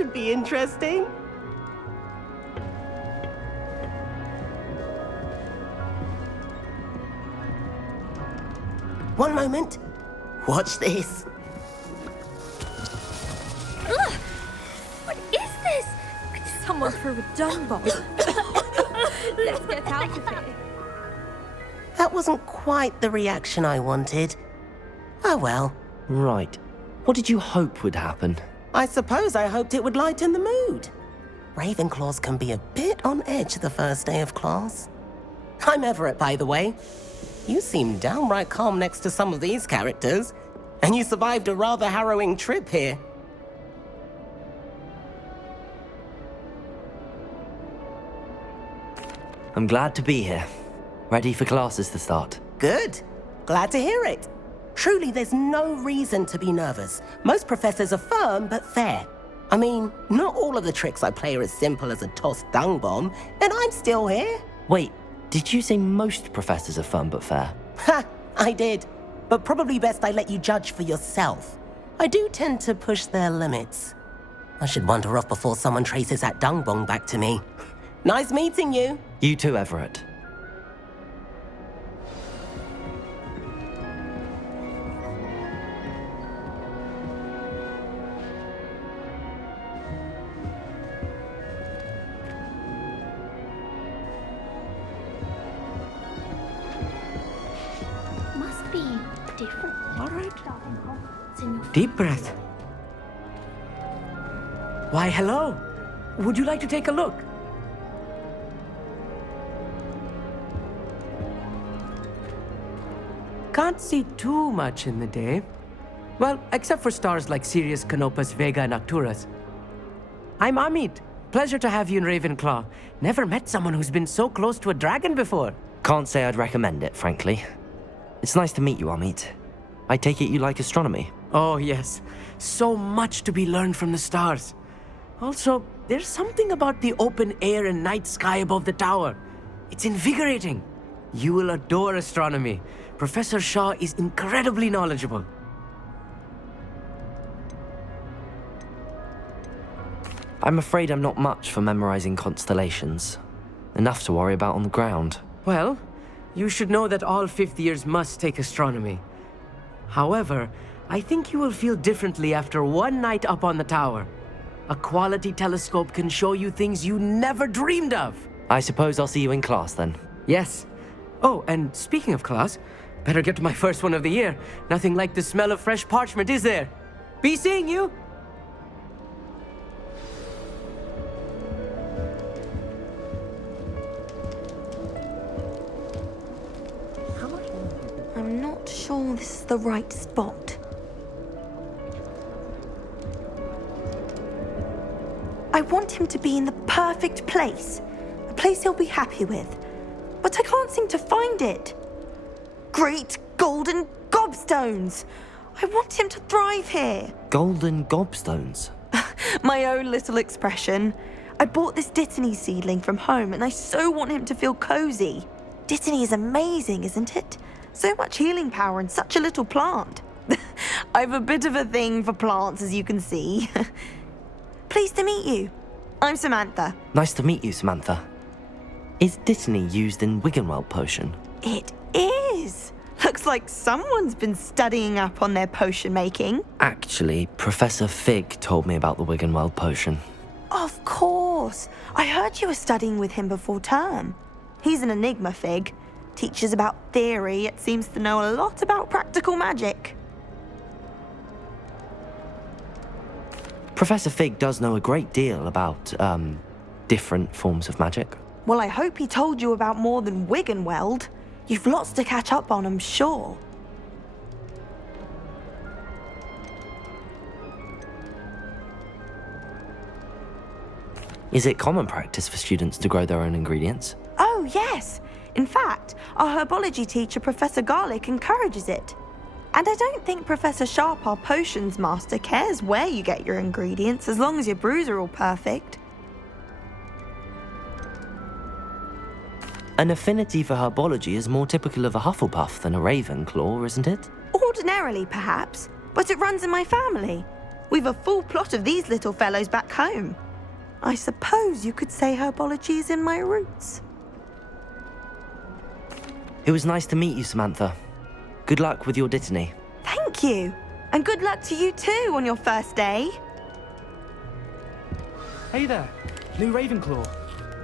should be interesting. One moment. Watch this. Ugh! What is this? Someone threw a dung bomb. Let's get out of here. That wasn't quite the reaction I wanted. Oh well. Right. What did you hope would happen? I suppose I hoped it would lighten the mood. Ravenclaws can be a bit on edge the first day of class. I'm Everett, by the way. You seem downright calm next to some of these characters, and you survived a rather harrowing trip here. I'm glad to be here. Ready for classes to start. Good. Glad to hear it. Truly, there's no reason to be nervous. Most professors are firm but fair. I mean, not all of the tricks I play are as simple as a tossed dung bomb, and I'm still here. Wait, did you say most professors are firm but fair? Ha! I did. But probably best I let you judge for yourself. I do tend to push their limits. I should wander off before someone traces that dung bomb back to me. Nice meeting you. You too, Everett. Must be different. All right. Deep breath. Why, hello. Would you like to take a look? Can't see too much in the day. Well, except for stars like Sirius, Canopus, Vega, and Arcturus. I'm Amit. Pleasure to have you in Ravenclaw. Never met someone who's been so close to a dragon before. Can't say I'd recommend it, frankly. It's nice to meet you, Amit. I take it you like astronomy. Oh, yes. So much to be learned from the stars. Also, there's something about the open air and night sky above the tower. It's invigorating. You will adore astronomy. Professor Shaw is incredibly knowledgeable. I'm afraid I'm not much for memorizing constellations. Enough to worry about on the ground. Well, you should know that all fifth years must take astronomy. However, I think you will feel differently after one night up on the tower. A quality telescope can show you things you never dreamed of. I suppose I'll see you in class then. Yes. Oh, and speaking of class, better get to my first one of the year. Nothing like the smell of fresh parchment, is there? Be seeing you! I'm not sure this is the right spot. I want him to be in the perfect place. A place he'll be happy with. But I can't seem to find it. Great golden gobstones! I want him to thrive here. Golden gobstones? My own little expression. I bought this Dittany seedling from home and I so want him to feel cozy. Dittany is amazing, isn't it? So much healing power in such a little plant. I've a bit of a thing for plants, as you can see. Pleased to meet you. I'm Samantha. Nice to meet you, Samantha. Is Dittany used in Wiggenweld potion? It is. Looks like someone's been studying up on their potion making. Actually, Professor Fig told me about the Wiggenweld potion. Of course. I heard you were studying with him before term. He's an enigma, Fig. Teaches about theory, yet seems to know a lot about practical magic. Professor Fig does know a great deal about, different forms of magic. Well, I hope he told you about more than Wiggenweld. You've lots to catch up on, I'm sure. Is it common practice for students to grow their own ingredients? Oh, yes. In fact, our herbology teacher, Professor Garlick, encourages it. And I don't think Professor Sharp, our potions master, cares where you get your ingredients, as long as your brews are all perfect. An affinity for herbology is more typical of a Hufflepuff than a Ravenclaw, isn't it? Ordinarily, perhaps, but it runs in my family. We've a full plot of these little fellows back home. I suppose you could say herbology is in my roots. It was nice to meet you, Samantha. Good luck with your dittany. Thank you. And good luck to you too on your first day. Hey there, new Ravenclaw.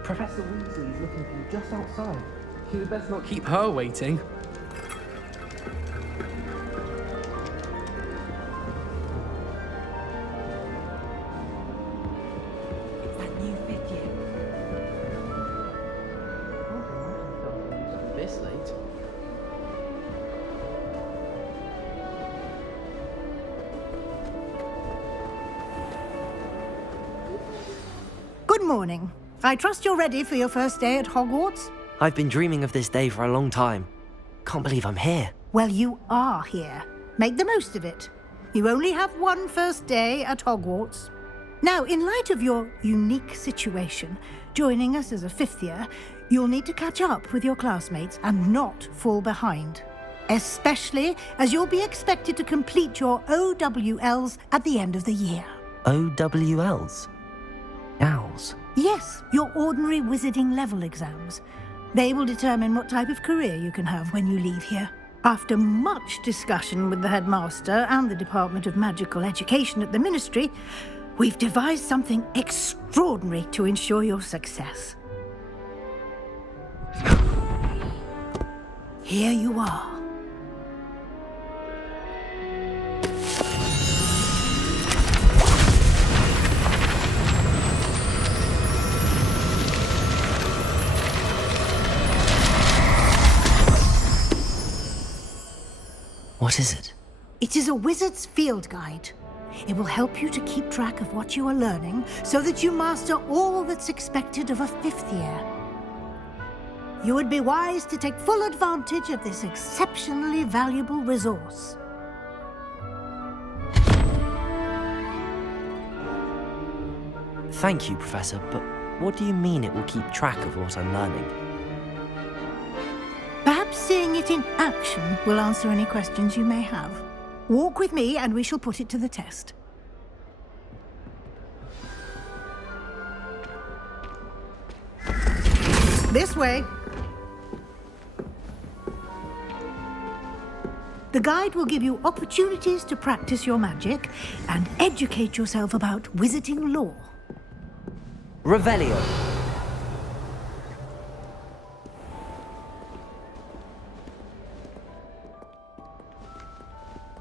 Professor Weasley's looking for you just outside. You had best not keep her waiting. It's that new fifth year. This late? Good morning. I trust you're ready for your first day at Hogwarts? I've been dreaming of this day for a long time. Can't believe I'm here. Well, you are here. Make the most of it. You only have one first day at Hogwarts. Now, in light of your unique situation, joining us as a fifth year, you'll need to catch up with your classmates and not fall behind. Especially as you'll be expected to complete your OWLs at the end of the year. OWLs? Owls? Yes, your ordinary wizarding level exams. They will determine what type of career you can have when you leave here. After much discussion with the headmaster and the Department of Magical Education at the Ministry, we've devised something extraordinary to ensure your success. Here you are. What is it? It is a wizard's field guide. It will help you to keep track of what you are learning so that you master all that's expected of a fifth year. You would be wise to take full advantage of this exceptionally valuable resource. Thank you, Professor, but what do you mean it will keep track of what I'm learning? Perhaps seeing it in action will answer any questions you may have. Walk with me and we shall put it to the test. This way. The guide will give you opportunities to practice your magic and educate yourself about wizarding lore. Revelio.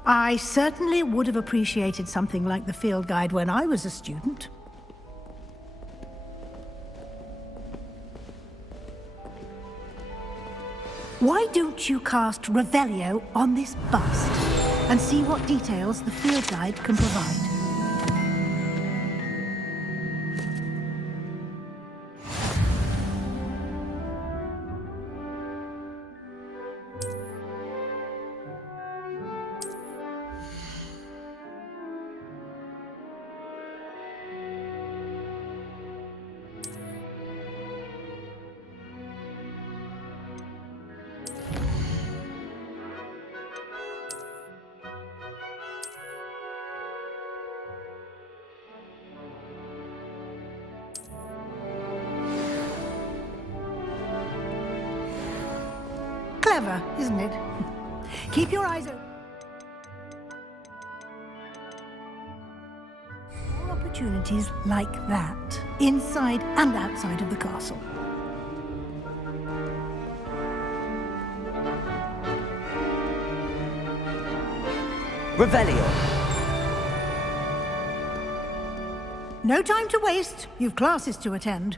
I certainly would have appreciated something like the field guide when I was a student. Why don't you cast Revelio on this bust and see what details the field guide can provide? Clever, isn't it? Keep your eyes open. More opportunities like that, inside and outside of the castle. Revelio. No time to waste. You've classes to attend.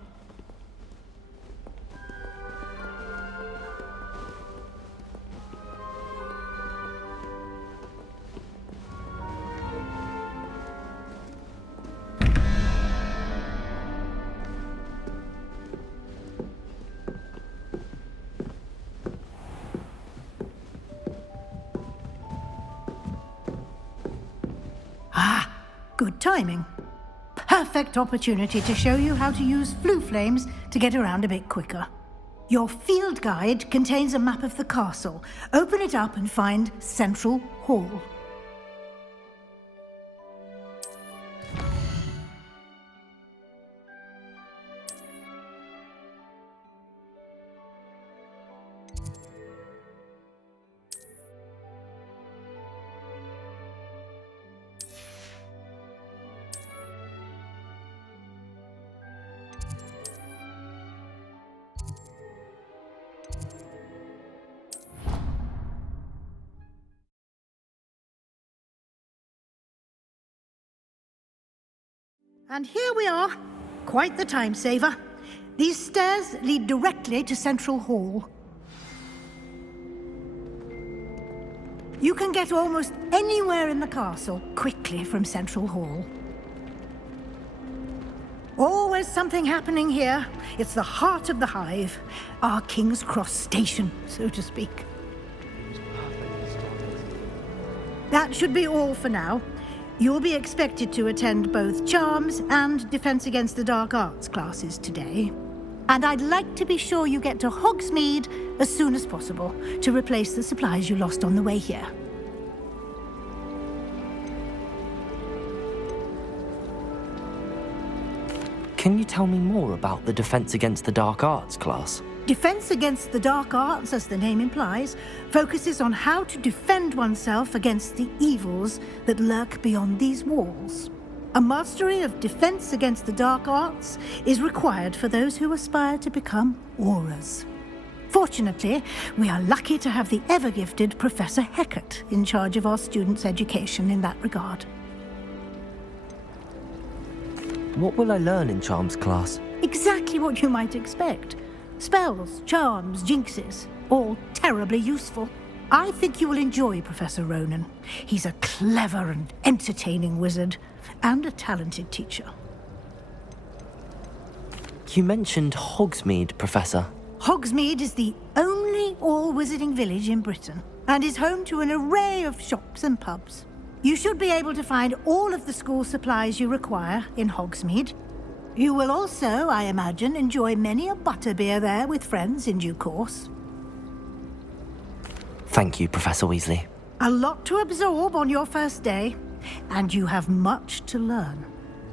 Good timing. Perfect opportunity to show you how to use flue flames to get around a bit quicker. Your field guide contains a map of the castle. Open it up and find Central Hall. And here we are. Quite the time saver. These stairs lead directly to Central Hall. You can get almost anywhere in the castle quickly from Central Hall. Always something happening here. It's the heart of the Hive, our King's Cross station, so to speak. That should be all for now. You'll be expected to attend both Charms and Defense Against the Dark Arts classes today. And I'd like to be sure you get to Hogsmeade as soon as possible to replace the supplies you lost on the way here. Can you tell me more about the Defense Against the Dark Arts class? Defense Against the Dark Arts, as the name implies, focuses on how to defend oneself against the evils that lurk beyond these walls. A mastery of Defense Against the Dark Arts is required for those who aspire to become Aurors. Fortunately, we are lucky to have the ever-gifted Professor Hecat in charge of our students' education in that regard. What will I learn in Charms class? Exactly what you might expect. Spells, charms, jinxes, all terribly useful. I think you will enjoy Professor Ronan. He's a clever and entertaining wizard, and a talented teacher. You mentioned Hogsmeade, Professor. Hogsmeade is the only all-wizarding village in Britain, and is home to an array of shops and pubs. You should be able to find all of the school supplies you require in Hogsmeade. You will also, I imagine, enjoy many a butterbeer there with friends in due course. Thank you, Professor Weasley. A lot to absorb on your first day, and you have much to learn.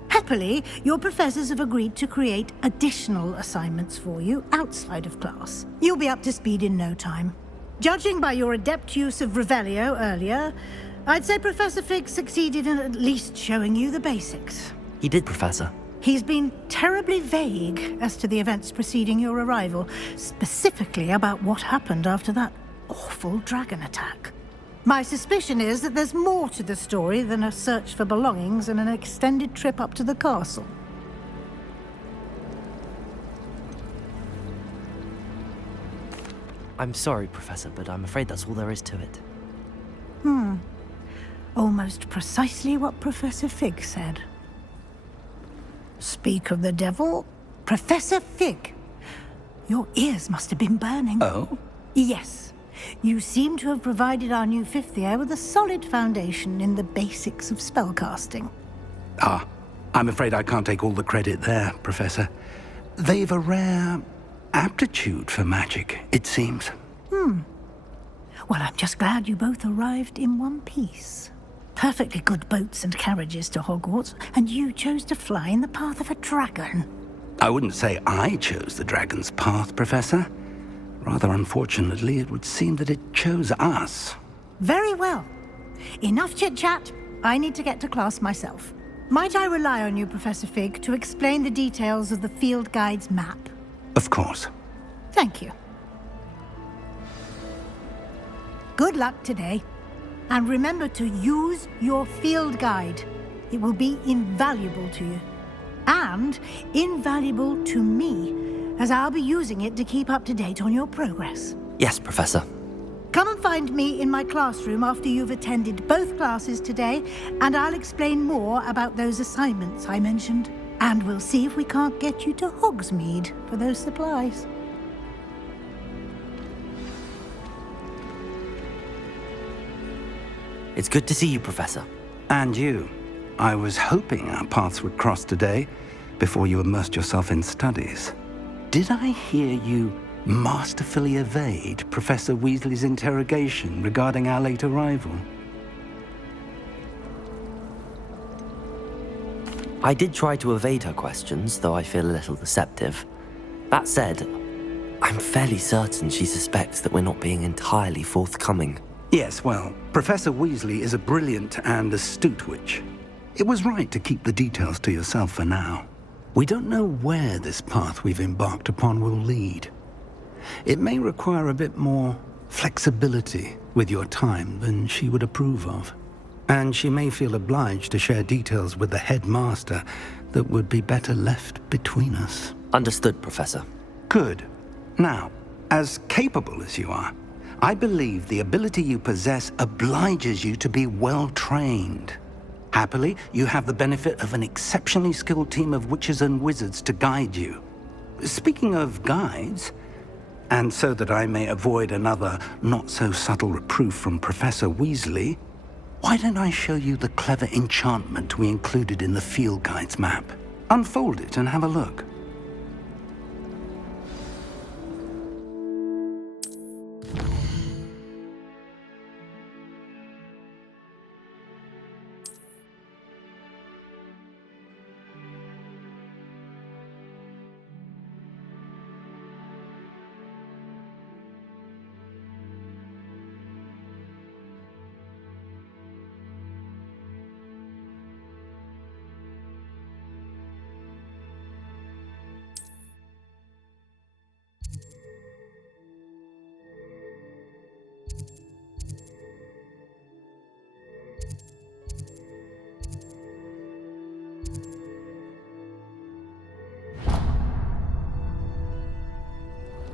Happily, your professors have agreed to create additional assignments for you outside of class. You'll be up to speed in no time. Judging by your adept use of Revelio earlier, I'd say Professor Fig succeeded in at least showing you the basics. He did, Professor. He's been terribly vague as to the events preceding your arrival, specifically about what happened after that awful dragon attack. My suspicion is that there's more to the story than a search for belongings and an extended trip up to the castle. I'm sorry, Professor, but I'm afraid that's all there is to it. Almost precisely what Professor Fig said. Speak of the devil, Professor Fig. Your ears must have been burning. Oh? Yes. You seem to have provided our new fifth year with a solid foundation in the basics of spellcasting. Ah, I'm afraid I can't take all the credit there, Professor. They've a rare aptitude for magic, it seems. Well, I'm just glad you both arrived in one piece. Perfectly good boats and carriages to Hogwarts, and you chose to fly in the path of a dragon. I wouldn't say I chose the dragon's path, Professor. Rather unfortunately, it would seem that it chose us. Very well. Enough chit-chat. I need to get to class myself. Might I rely on you, Professor Fig, to explain the details of the field guide's map? Of course. Thank you. Good luck today. And remember to use your field guide. It will be invaluable to you. And invaluable to me, as I'll be using it to keep up to date on your progress. Yes, Professor. Come and find me in my classroom after you've attended both classes today, and I'll explain more about those assignments I mentioned. And we'll see if we can't get you to Hogsmeade for those supplies. It's good to see you, Professor. And you. I was hoping our paths would cross today, before you immersed yourself in studies. Did I hear you masterfully evade Professor Weasley's interrogation regarding our late arrival? I did try to evade her questions, though I feel a little deceptive. That said, I'm fairly certain she suspects that we're not being entirely forthcoming. Yes, well, Professor Weasley is a brilliant and astute witch. It was right to keep the details to yourself for now. We don't know where this path we've embarked upon will lead. It may require a bit more flexibility with your time than she would approve of. And she may feel obliged to share details with the headmaster that would be better left between us. Understood, Professor. Good. Now, as capable as you are, I believe the ability you possess obliges you to be well trained. Happily, you have the benefit of an exceptionally skilled team of witches and wizards to guide you. Speaking of guides, and so that I may avoid another not-so-subtle reproof from Professor Weasley, why don't I show you the clever enchantment we included in the field guide's map? Unfold it and have a look.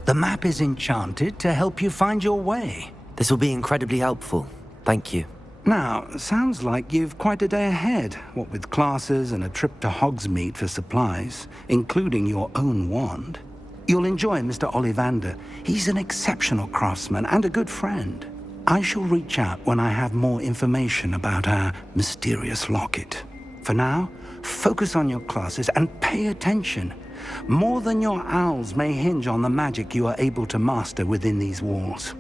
The map is enchanted to help you find your way. This will be incredibly helpful. Thank you. Now, sounds like you've quite a day ahead, what with classes and a trip to Hogsmeade for supplies, including your own wand. You'll enjoy Mr. Ollivander. He's an exceptional craftsman and a good friend. I shall reach out when I have more information about our mysterious locket. For now, focus on your classes and pay attention. More than your owls may hinge on the magic you are able to master within these walls.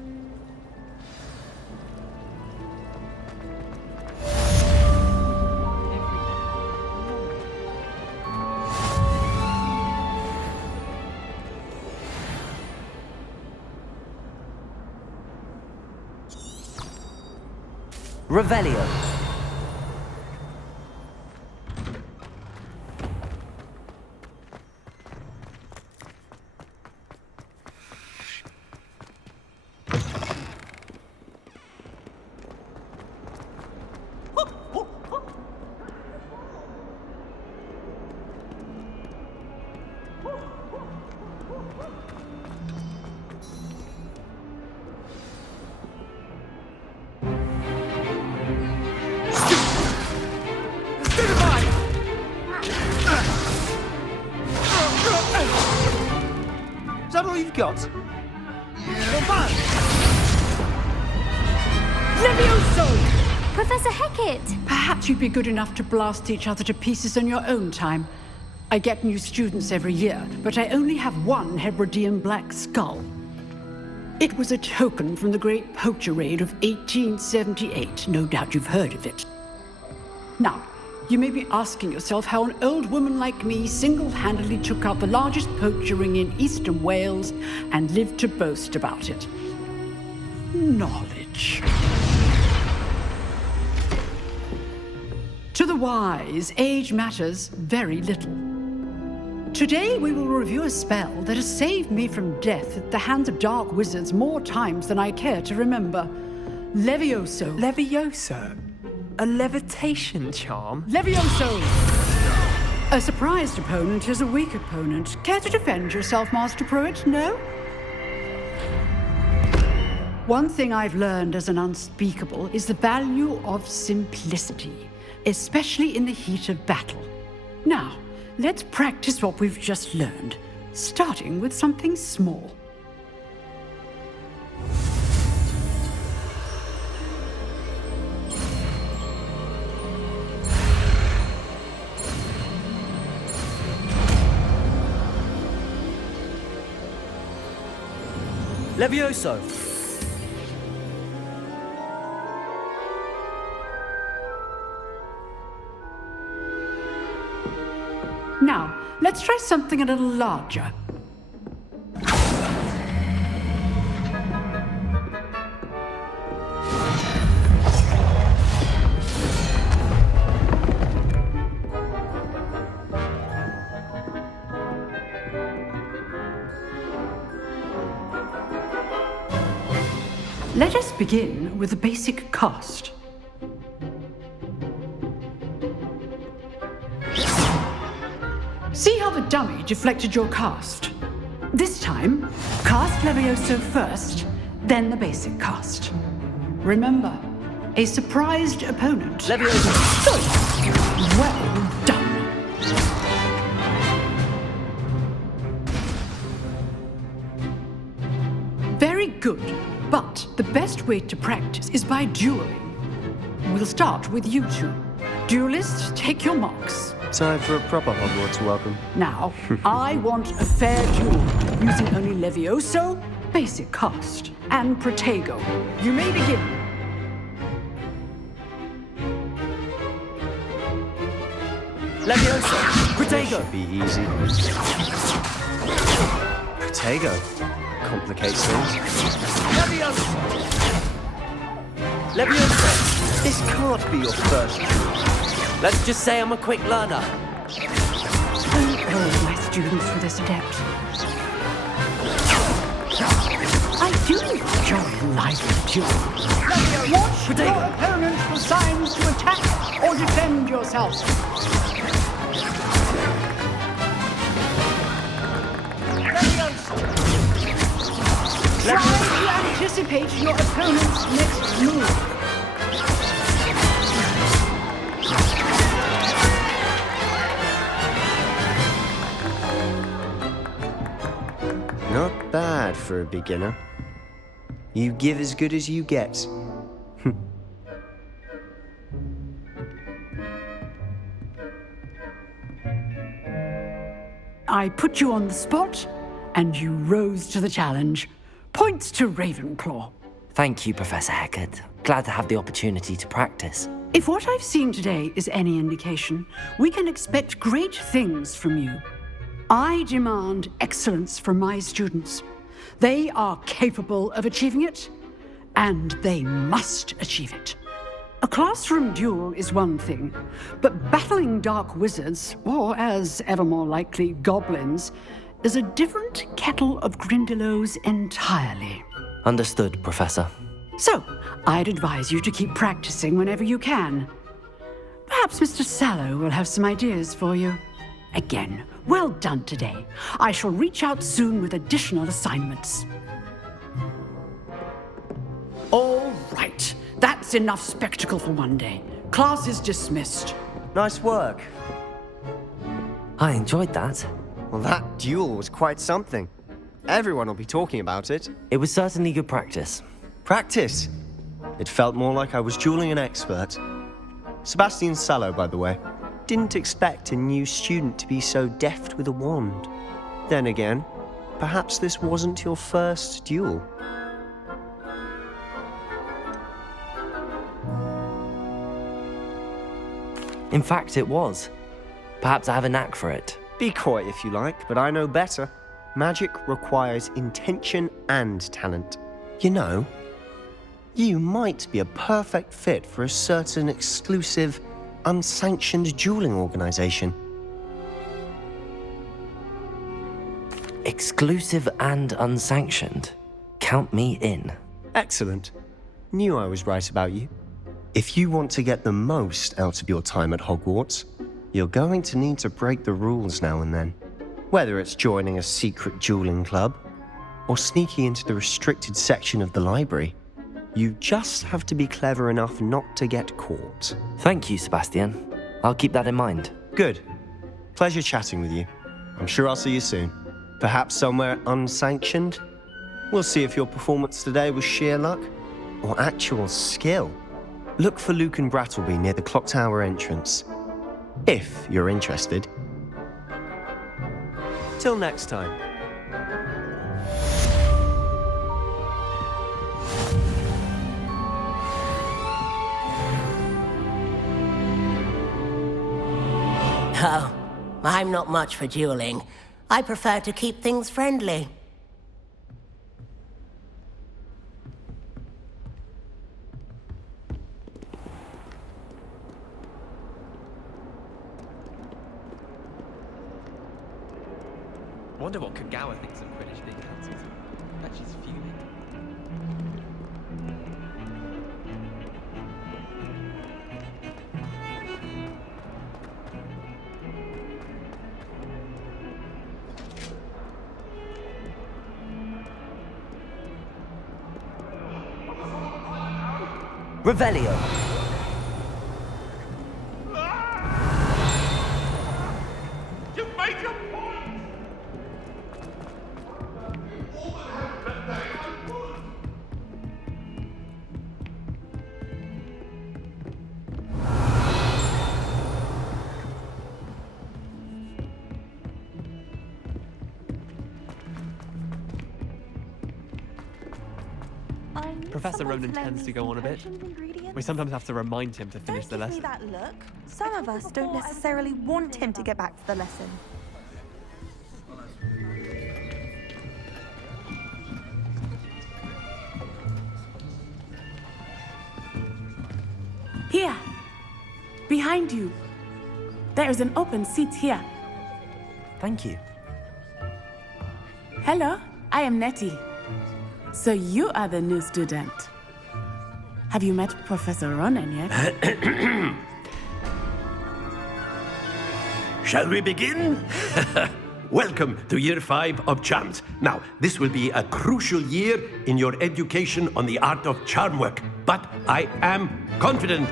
Revelio. Is that all you've got? Levioso! Professor Hecat! Perhaps you'd be good enough to blast each other to pieces in your own time. I get new students every year, but I only have one Hebridean black skull. It was a token from the Great Poacher Raid of 1878. No doubt you've heard of it. Now, you may be asking yourself how an old woman like me single-handedly took out the largest poacher ring in eastern Wales and lived to boast about it. Knowledge. To the wise, age matters very little. Today we will review a spell that has saved me from death at the hands of dark wizards more times than I care to remember. Levioso. Levioso? A levitation charm? Levioso! A surprised opponent is a weak opponent. Care to defend yourself, Master Pruitt? No? One thing I've learned as an unspeakable is the value of simplicity, especially in the heat of battle. Now, let's practice what we've just learned, starting with something small. Levioso. Now, let's try something a little larger. Let us begin with the basic cast. See how the dummy deflected your cast? This time, cast Levioso first, then the basic cast. Remember, a surprised opponent. Levioso! Well done. Very good, but the best way to practice is by dueling. We'll start with you two. Duelists, take your marks. Time for a proper Hogwarts welcome. Now, I want a fair duel, using only Levioso, basic cast, and Protego. You may begin. Levioso! Protego! Should be easy. Protego. Complicates things. Levioso! Levioso! This can't be your first duel. Let's just say I'm a quick learner. Thank all my students for this adept. I do enjoy lively duel. Watch your opponent for signs to attack or defend yourself. Try to anticipate your opponent's next move. Not bad for a beginner. You give as good as you get. I put you on the spot, and you rose to the challenge. Points to Ravenclaw. Thank you, Professor Hecat. Glad to have the opportunity to practice. If what I've seen today is any indication, we can expect great things from you. I demand excellence from my students. They are capable of achieving it, and they must achieve it. A classroom duel is one thing, but battling dark wizards, or as ever more likely, goblins, is a different kettle of Grindylows entirely. Understood, Professor. So, I'd advise you to keep practicing whenever you can. Perhaps Mr. Sallow will have some ideas for you. Again, well done today. I shall reach out soon with additional assignments. All right. That's enough spectacle for one day. Class is dismissed. Nice work. I enjoyed that. Well, that duel was quite something. Everyone will be talking about it. It was certainly good practice. Practice? It felt more like I was dueling an expert. Sebastian Sallow, by the way. Didn't expect a new student to be so deft with a wand. Then again, perhaps this wasn't your first duel. In fact, it was. Perhaps I have a knack for it. Be coy if you like, but I know better. Magic requires intention and talent. You know, you might be a perfect fit for a certain exclusive, unsanctioned dueling organization. Exclusive and unsanctioned. Count me in. Excellent. Knew I was right about you. If you want to get the most out of your time at Hogwarts, you're going to need to break the rules now and then. Whether it's joining a secret dueling club or sneaking into the restricted section of the library, you just have to be clever enough not to get caught. Thank you, Sebastian. I'll keep that in mind. Good. Pleasure chatting with you. I'm sure I'll see you soon. Perhaps somewhere unsanctioned? We'll see if your performance today was sheer luck or actual skill. Look for Luke and Brattleby near the clock tower entrance, if you're interested. Till next time. Oh, I'm not much for dueling. I prefer to keep things friendly. Wonder what Kagawa thinks of Quidditch being cancelled. Bet she's fuming. Revelio. You've made your point! Professor Ronan tends to go on a bit. We sometimes have to remind him to finish the Don't give me lesson. that look. Some of us don't necessarily want him to get back to the lesson. Here, behind you. There is an open seat here. Thank you. Hello, I am Nettie. So you are the new student. Have you met Professor Ronan yet? Shall we begin? Welcome to Year 5 of Charms. Now, this will be a crucial year in your education on the art of charm work, but I am confident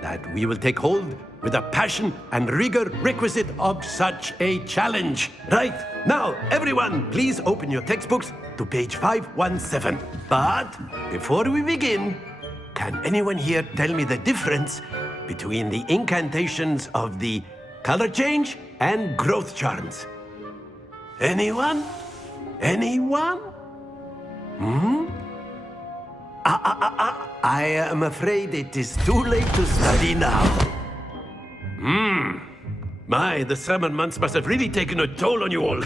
that we will take hold with the passion and rigor requisite of such a challenge. Right, now, everyone, please open your textbooks to page 517. But before we begin, can anyone here tell me the difference between the incantations of the color change and growth charms? Anyone? Anyone? I am afraid it is too late to study now. My, the summer months must have really taken a toll on you all.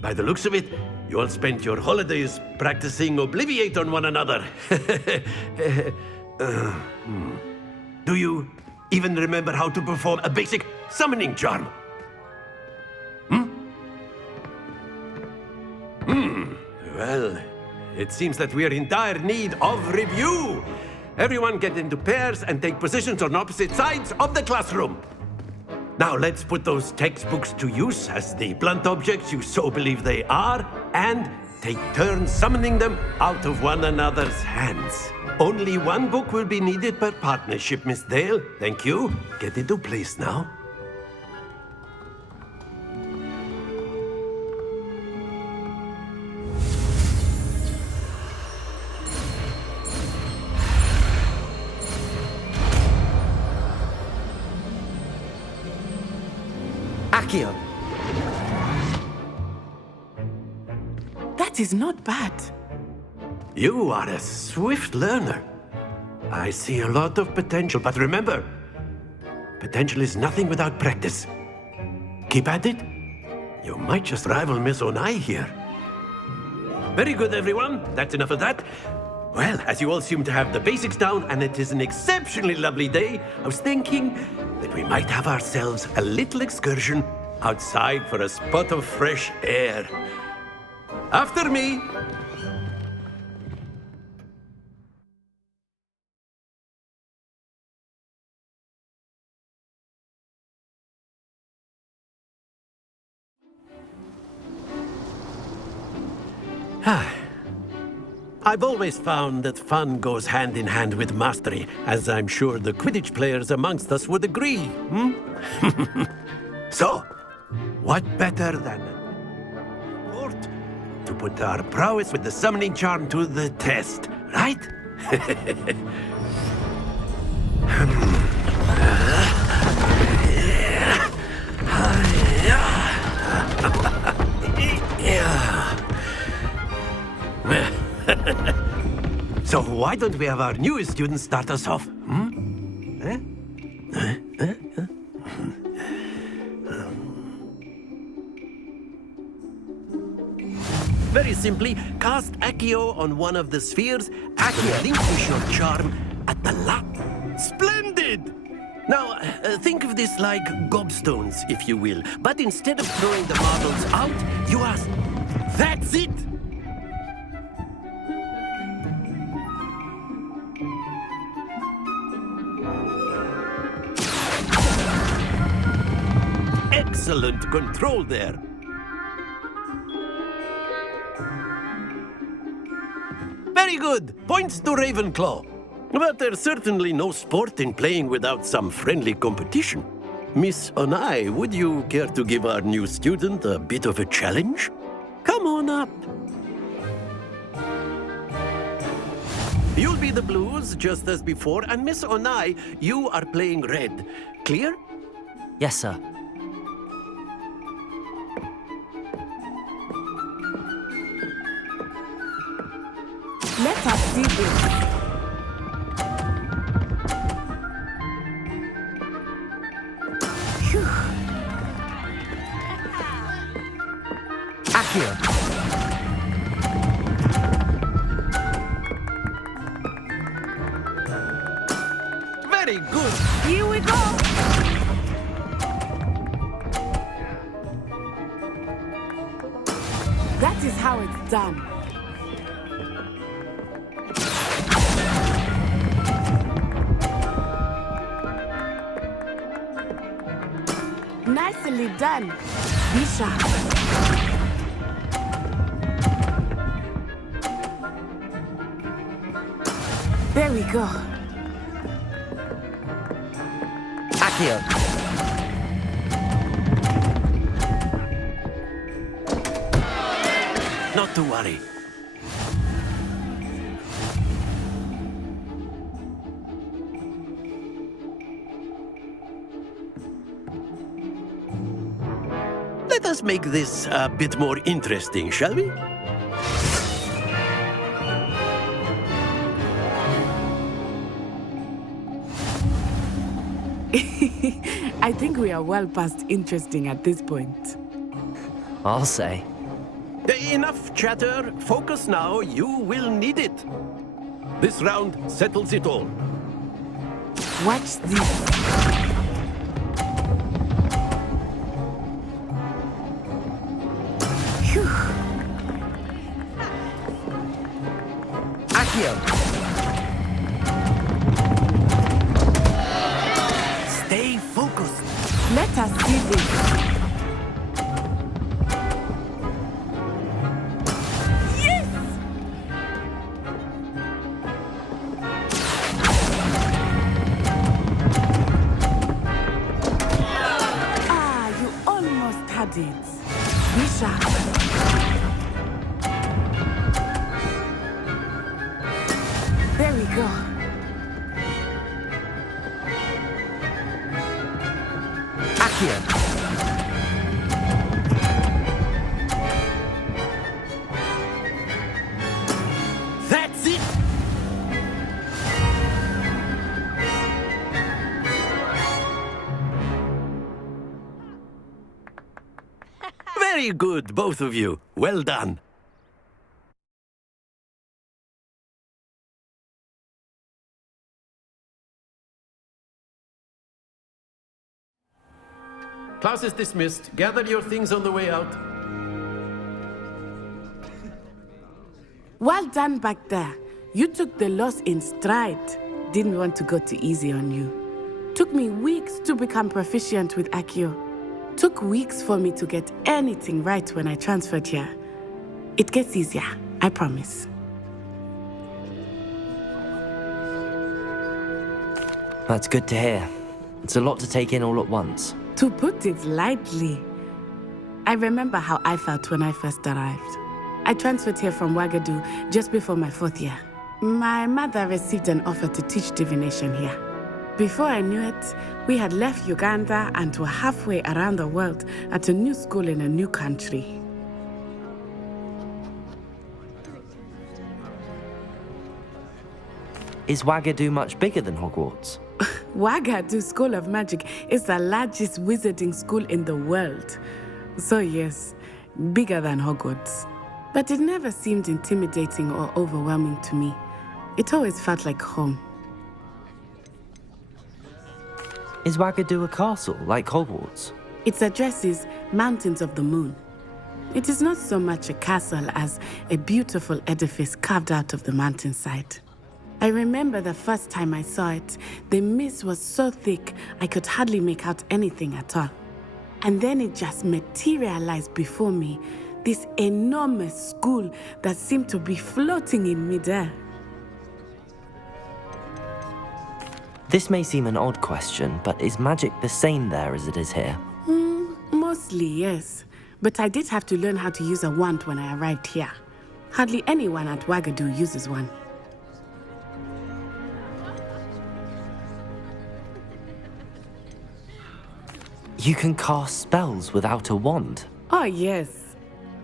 By the looks of it, you all spent your holidays practicing Obliviate on one another. Do you even remember how to perform a basic summoning charm? Well, it seems that we are in dire need of review. Everyone get into pairs and take positions on opposite sides of the classroom. Now let's put those textbooks to use as the blunt objects you so believe they are, and take turns summoning them out of one another's hands. Only one book will be needed per partnership, Miss Dale. Thank you. Get into place now. Accio. That is not bad. You are a swift learner. I see a lot of potential, but remember, potential is nothing without practice. Keep at it. You might just rival Miss Onai here. Very good, everyone. That's enough of that. Well, as you all seem to have the basics down, and it is an exceptionally lovely day, I was thinking that we might have ourselves a little excursion outside for a spot of fresh air. After me. I've always found that fun goes hand in hand with mastery, as I'm sure the Quidditch players amongst us would agree. So, what better than sport to put our prowess with the summoning charm to the test, right? So why don't we have our newest student start us off? Very simply, cast Accio on one of the spheres. Accio relinquish your charm at the last. Splendid! Now, think of this like gobstones, if you will. But instead of throwing the marbles out, you ask, that's it! Excellent control there. Very good. Points to Ravenclaw. But there's certainly no sport in playing without some friendly competition. Miss Onai, would you care to give our new student a bit of a challenge? Come on up. You'll be the blues, just as before, and Miss Onai, you are playing red. Clear? Yes, sir. Let us see this. Akio! Very good. Here we go. That is how it's done. Nicely done. Be sharp. There we go. Akio! Not to worry. Let us make this a bit more interesting, shall we? I think we are well past interesting at this point. I'll say. Enough chatter. Focus now. You will need it. This round settles it all. Watch this. Phew. Akio! Stay focused. Let us see this. Yes! Ah, you almost had it. Be sharp. There we go. Akio! That's it. Very good, both of you. Well done. Class is dismissed. Gather your things on the way out. Well done back there. You took the loss in stride. Didn't want to go too easy on you. Took me weeks to become proficient with Akio. Took weeks for me to get anything right when I transferred here. It gets easier, I promise. That's good to hear. It's a lot to take in all at once. To put it lightly, I remember how I felt when I first arrived. I transferred here from Ouagadougou just before my 4th year. My mother received an offer to teach divination here. Before I knew it, we had left Uganda and were halfway around the world at a new school in a new country. Is Ouagadougou much bigger than Hogwarts? Ouagadougou School of Magic is the largest wizarding school in the world. So yes, bigger than Hogwarts. But it never seemed intimidating or overwhelming to me. It always felt like home. Is Ouagadougou a castle, like Hogwarts? Its address is Mountains of the Moon. It is not so much a castle as a beautiful edifice carved out of the mountainside. I remember the first time I saw it, the mist was so thick I could hardly make out anything at all. And then it just materialized before me, this enormous school that seemed to be floating in midair. This may seem an odd question, but is magic the same there as it is here? Mostly, yes. But I did have to learn how to use a wand when I arrived here. Hardly anyone at Wagadu uses one. You can cast spells without a wand? Oh, yes.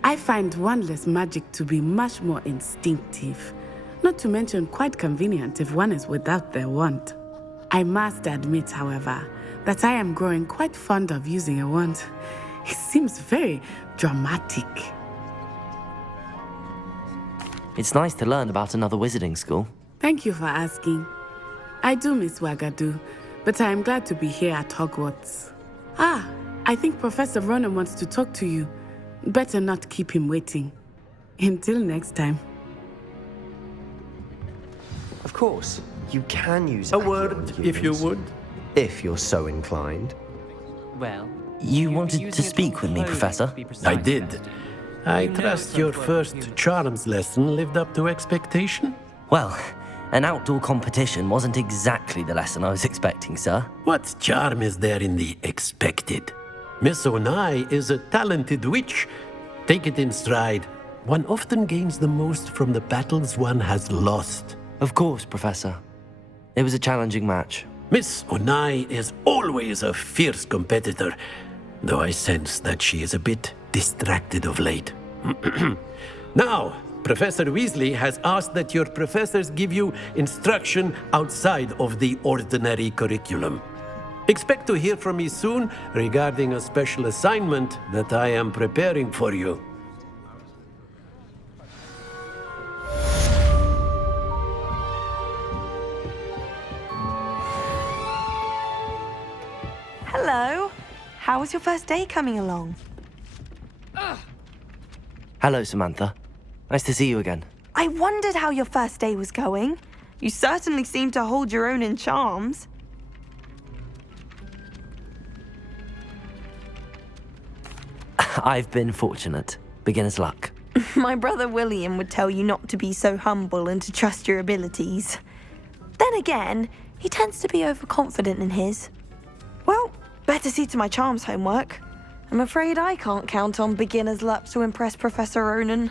I find wandless magic to be much more instinctive. Not to mention quite convenient if one is without their wand. I must admit, however, that I am growing quite fond of using a wand. It seems very dramatic. It's nice to learn about another wizarding school. Thank you for asking. I do miss Wagadu, but I am glad to be here at Hogwarts. I think Professor Ronan wants to talk to you. Better not keep him waiting. Until next time. Of course, you can use A word, if you would. If you're so inclined. Well, You wanted to speak with me, Professor? I did. I trust your first charms lesson lived up to expectation? Well, an outdoor competition wasn't exactly the lesson I was expecting, sir. What charm is there in the expected? Miss Onai is a talented witch. Take it in stride. One often gains the most from the battles one has lost. Of course, Professor. It was a challenging match. Miss Onai is always a fierce competitor, though I sense that she is a bit distracted of late. Now, Professor Weasley has asked that your professors give you instruction outside of the ordinary curriculum. Expect to hear from me soon regarding a special assignment that I am preparing for you. Hello. How was your first day coming along? Hello, Samantha. Nice to see you again. I wondered how your first day was going. You certainly seem to hold your own in charms. I've been fortunate. Beginner's luck. My brother William would tell you not to be so humble and to trust your abilities. Then again, he tends to be overconfident in his. Well, better see to my charms homework. I'm afraid I can't count on beginner's luck to impress Professor Ronan.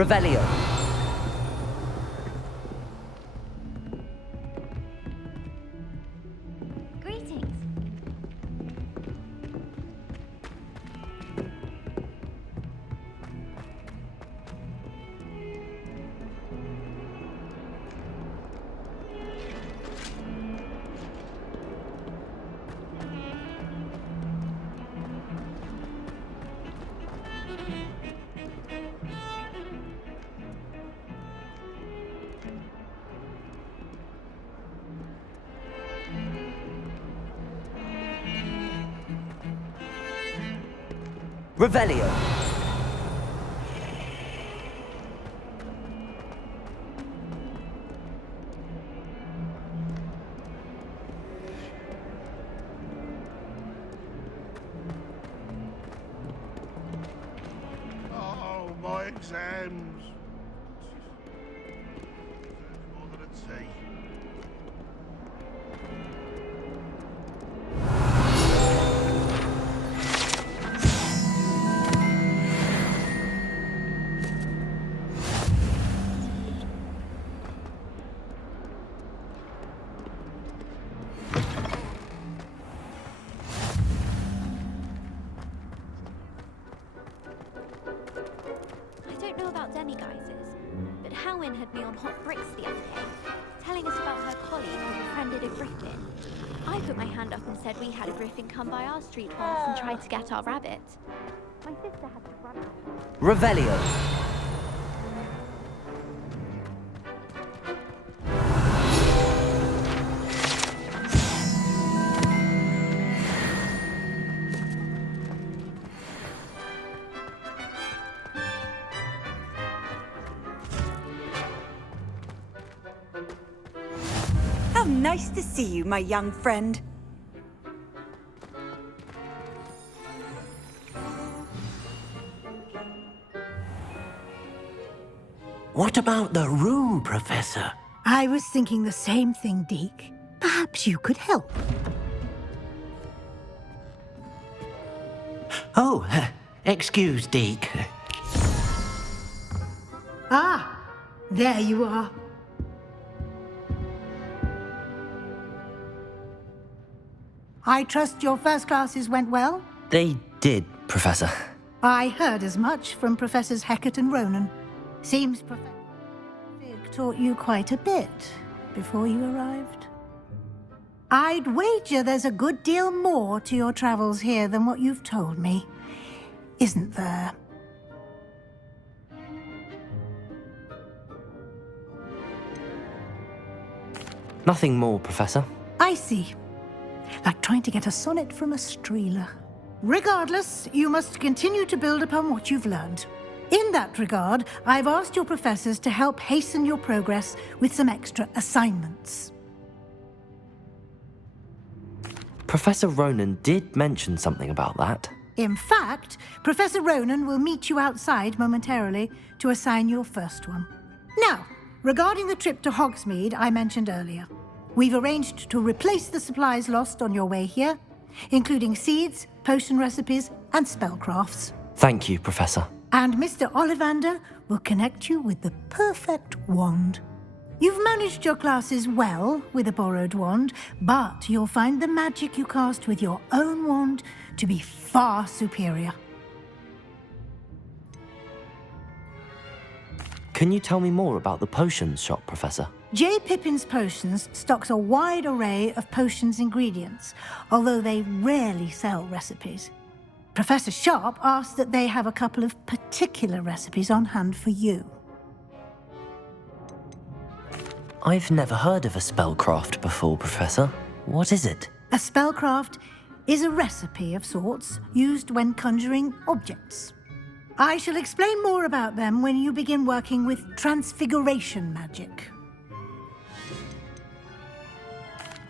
Revelio. Greetings. Revelio. Oh, my exams. More than a tea. I don't know about demiguises, but Howin had me on hot bricks the other day, telling us about her colleague who befriended a griffin. I put my hand up and said we had a griffin come by our street once and tried to get our rabbit. My sister had to run out. Revelio. How nice to see you, my young friend. What about the room, Professor? I was thinking the same thing, Deke. Perhaps you could help. Oh, excuse, Deke. Ah, there you are. I trust your first classes went well? They did, Professor. I heard as much from Professors Hecat and Ronan. Seems Professor Fig taught you quite a bit before you arrived. I'd wager there's a good deal more to your travels here than what you've told me, isn't there? Nothing more, Professor. I see. Like trying to get a sonnet from a streeler. Regardless, you must continue to build upon what you've learned. In that regard, I've asked your professors to help hasten your progress with some extra assignments. Professor Ronan did mention something about that. In fact, Professor Ronan will meet you outside momentarily to assign your first one. Now, regarding the trip to Hogsmeade I mentioned earlier, we've arranged to replace the supplies lost on your way here, including seeds, potion recipes, and spellcrafts. Thank you, Professor. And Mr. Ollivander will connect you with the perfect wand. You've managed your classes well with a borrowed wand, but you'll find the magic you cast with your own wand to be far superior. Can you tell me more about the potions shop, Professor? J. Pippin's Potions stocks a wide array of potions ingredients, although they rarely sell recipes. Professor Sharp asked that they have a couple of particular recipes on hand for you. I've never heard of a spellcraft before, Professor. What is it? A spellcraft is a recipe of sorts used when conjuring objects. I shall explain more about them when you begin working with transfiguration magic.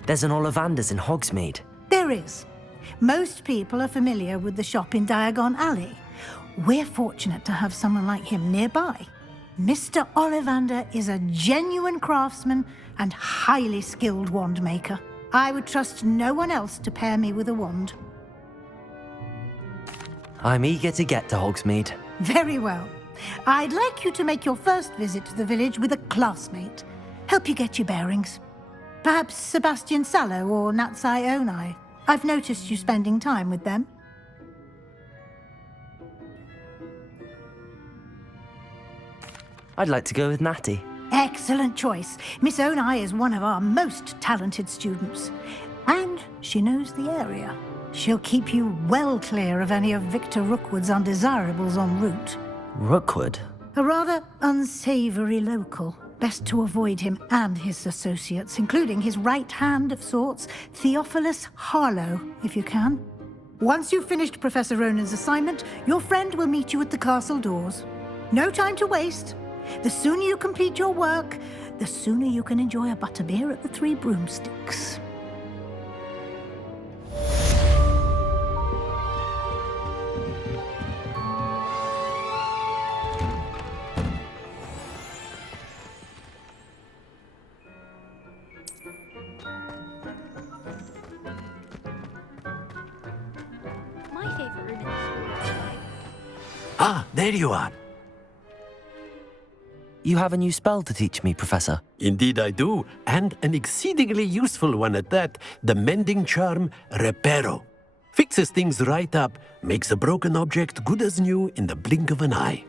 There's an Ollivander's in Hogsmeade. There is. Most people are familiar with the shop in Diagon Alley. We're fortunate to have someone like him nearby. Mr. Ollivander is a genuine craftsman and highly skilled wand maker. I would trust no one else to pair me with a wand. I'm eager to get to Hogsmeade. Very well. I'd like you to make your first visit to the village with a classmate. Help you get your bearings. Perhaps Sebastian Sallow or Natsai Onai. I've noticed you spending time with them. I'd like to go with Natty. Excellent choice. Miss Onai is one of our most talented students. And she knows the area. She'll keep you well clear of any of Victor Rookwood's undesirables en route. Rookwood? A rather unsavory local. Best to avoid him and his associates, including his right hand of sorts, Theophilus Harlow, if you can. Once you've finished Professor Ronan's assignment, your friend will meet you at the castle doors. No time to waste. The sooner you complete your work, the sooner you can enjoy a butterbeer at the Three Broomsticks. My favourite room in the school. Ah, there you are. You have a new spell to teach me, Professor. Indeed I do, and an exceedingly useful one at that, the mending charm Reparo. Fixes things right up, makes a broken object good as new in the blink of an eye.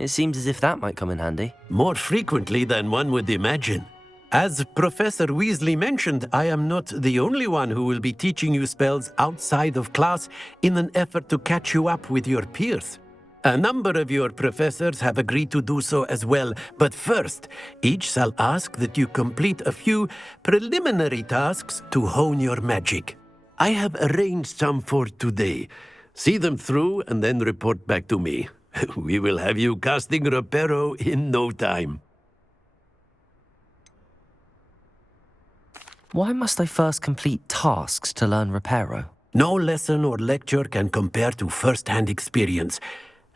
It seems as if that might come in handy. More frequently than one would imagine. As Professor Weasley mentioned, I am not the only one who will be teaching you spells outside of class in an effort to catch you up with your peers. A number of your professors have agreed to do so as well, but first, each shall ask that you complete a few preliminary tasks to hone your magic. I have arranged some for today. See them through and then report back to me. We will have you casting Reparo in no time. Why must I first complete tasks to learn Reparo? No lesson or lecture can compare to first-hand experience,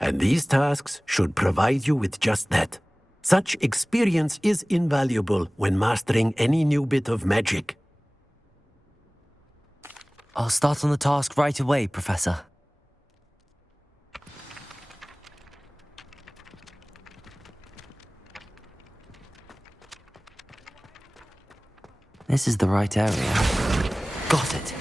and these tasks should provide you with just that. Such experience is invaluable when mastering any new bit of magic. I'll start on the task right away, Professor. This is the right area. Got it.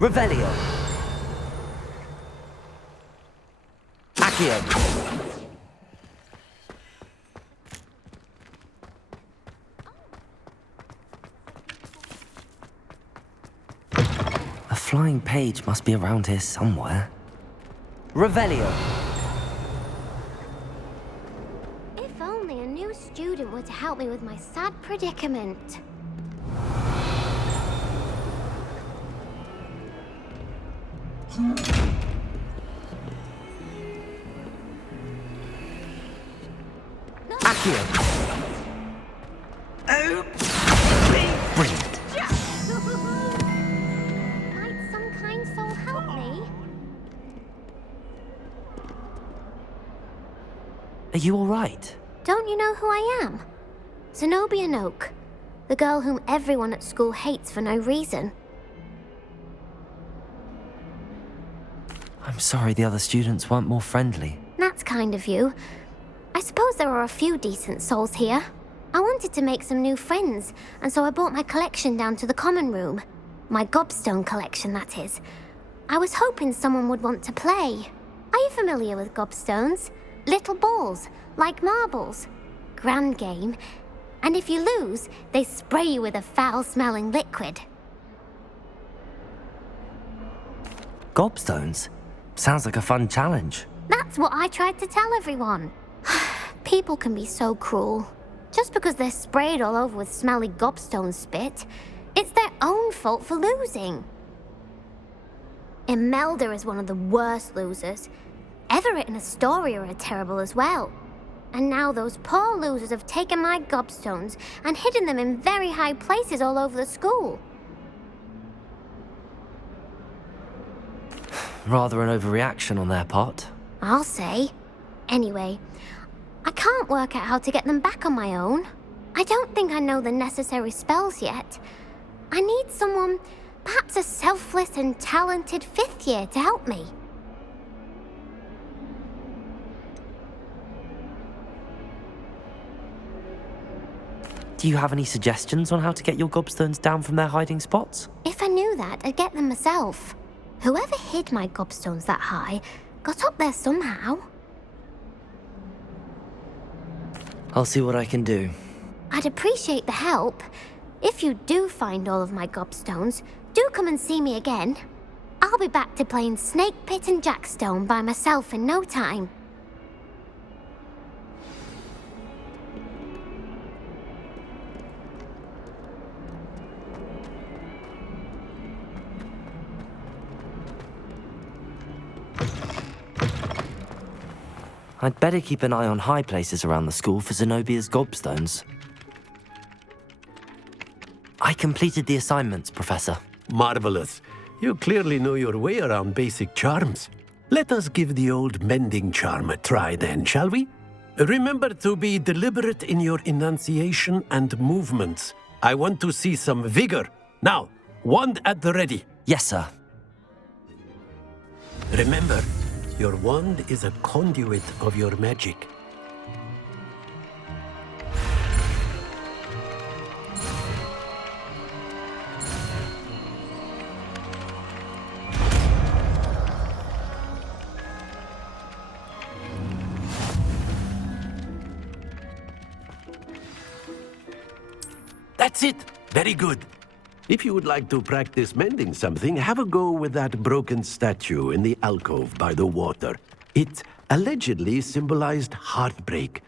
Revelio. Accio. A flying page must be around here somewhere. Revelio. If only a new student were to help me with my sad predicament. Accio. Oh, brilliant. Might some kind soul help me? Are you all right? Don't you know who I am? Zenobia Noak, the girl whom everyone at school hates for no reason. I'm sorry the other students weren't more friendly. That's kind of you. I suppose there are a few decent souls here. I wanted to make some new friends, and so I brought my collection down to the common room. My gobstone collection, that is. I was hoping someone would want to play. Are you familiar with gobstones? Little balls, like marbles. Grand game. And if you lose, they spray you with a foul-smelling liquid. Gobstones? Sounds like a fun challenge. That's what I tried to tell everyone. People can be so cruel. Just because they're sprayed all over with smelly gobstone spit, it's their own fault for losing. Imelda is one of the worst losers. Everett and Astoria are terrible as well. And now those poor losers have taken my gobstones and hidden them in very high places all over the school. Rather an overreaction on their part. I'll say. Anyway, I can't work out how to get them back on my own. I don't think I know the necessary spells yet. I need someone, perhaps a selfless and talented 5th year to help me. Do you have any suggestions on how to get your gobstones down from their hiding spots? If I knew that, I'd get them myself. Whoever hid my gobstones that high got up there somehow. I'll see what I can do. I'd appreciate the help. If you do find all of my gobstones, do come and see me again. I'll be back to playing Snake Pit and Jackstone by myself in no time. I'd better keep an eye on high places around the school for Zenobia's gobstones. I completed the assignments, Professor. Marvelous. You clearly know your way around basic charms. Let us give the old mending charm a try then, shall we? Remember to be deliberate in your enunciation and movements. I want to see some vigor. Now, wand at the ready. Yes, sir. Remember, your wand is a conduit of your magic. That's it! Very good. If you would like to practice mending something, have a go with that broken statue in the alcove by the water. It allegedly symbolized heartbreak.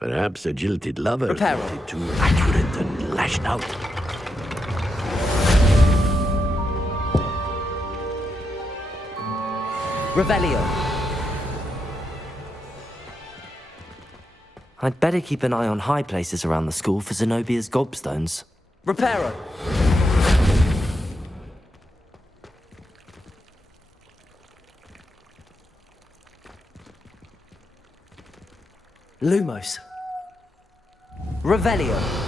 Perhaps a jilted lover wanted too accurate and lashed out. Revelio. I'd better keep an eye on high places around the school for Zenobia's gobstones. Reparo. Lumos. Revelio.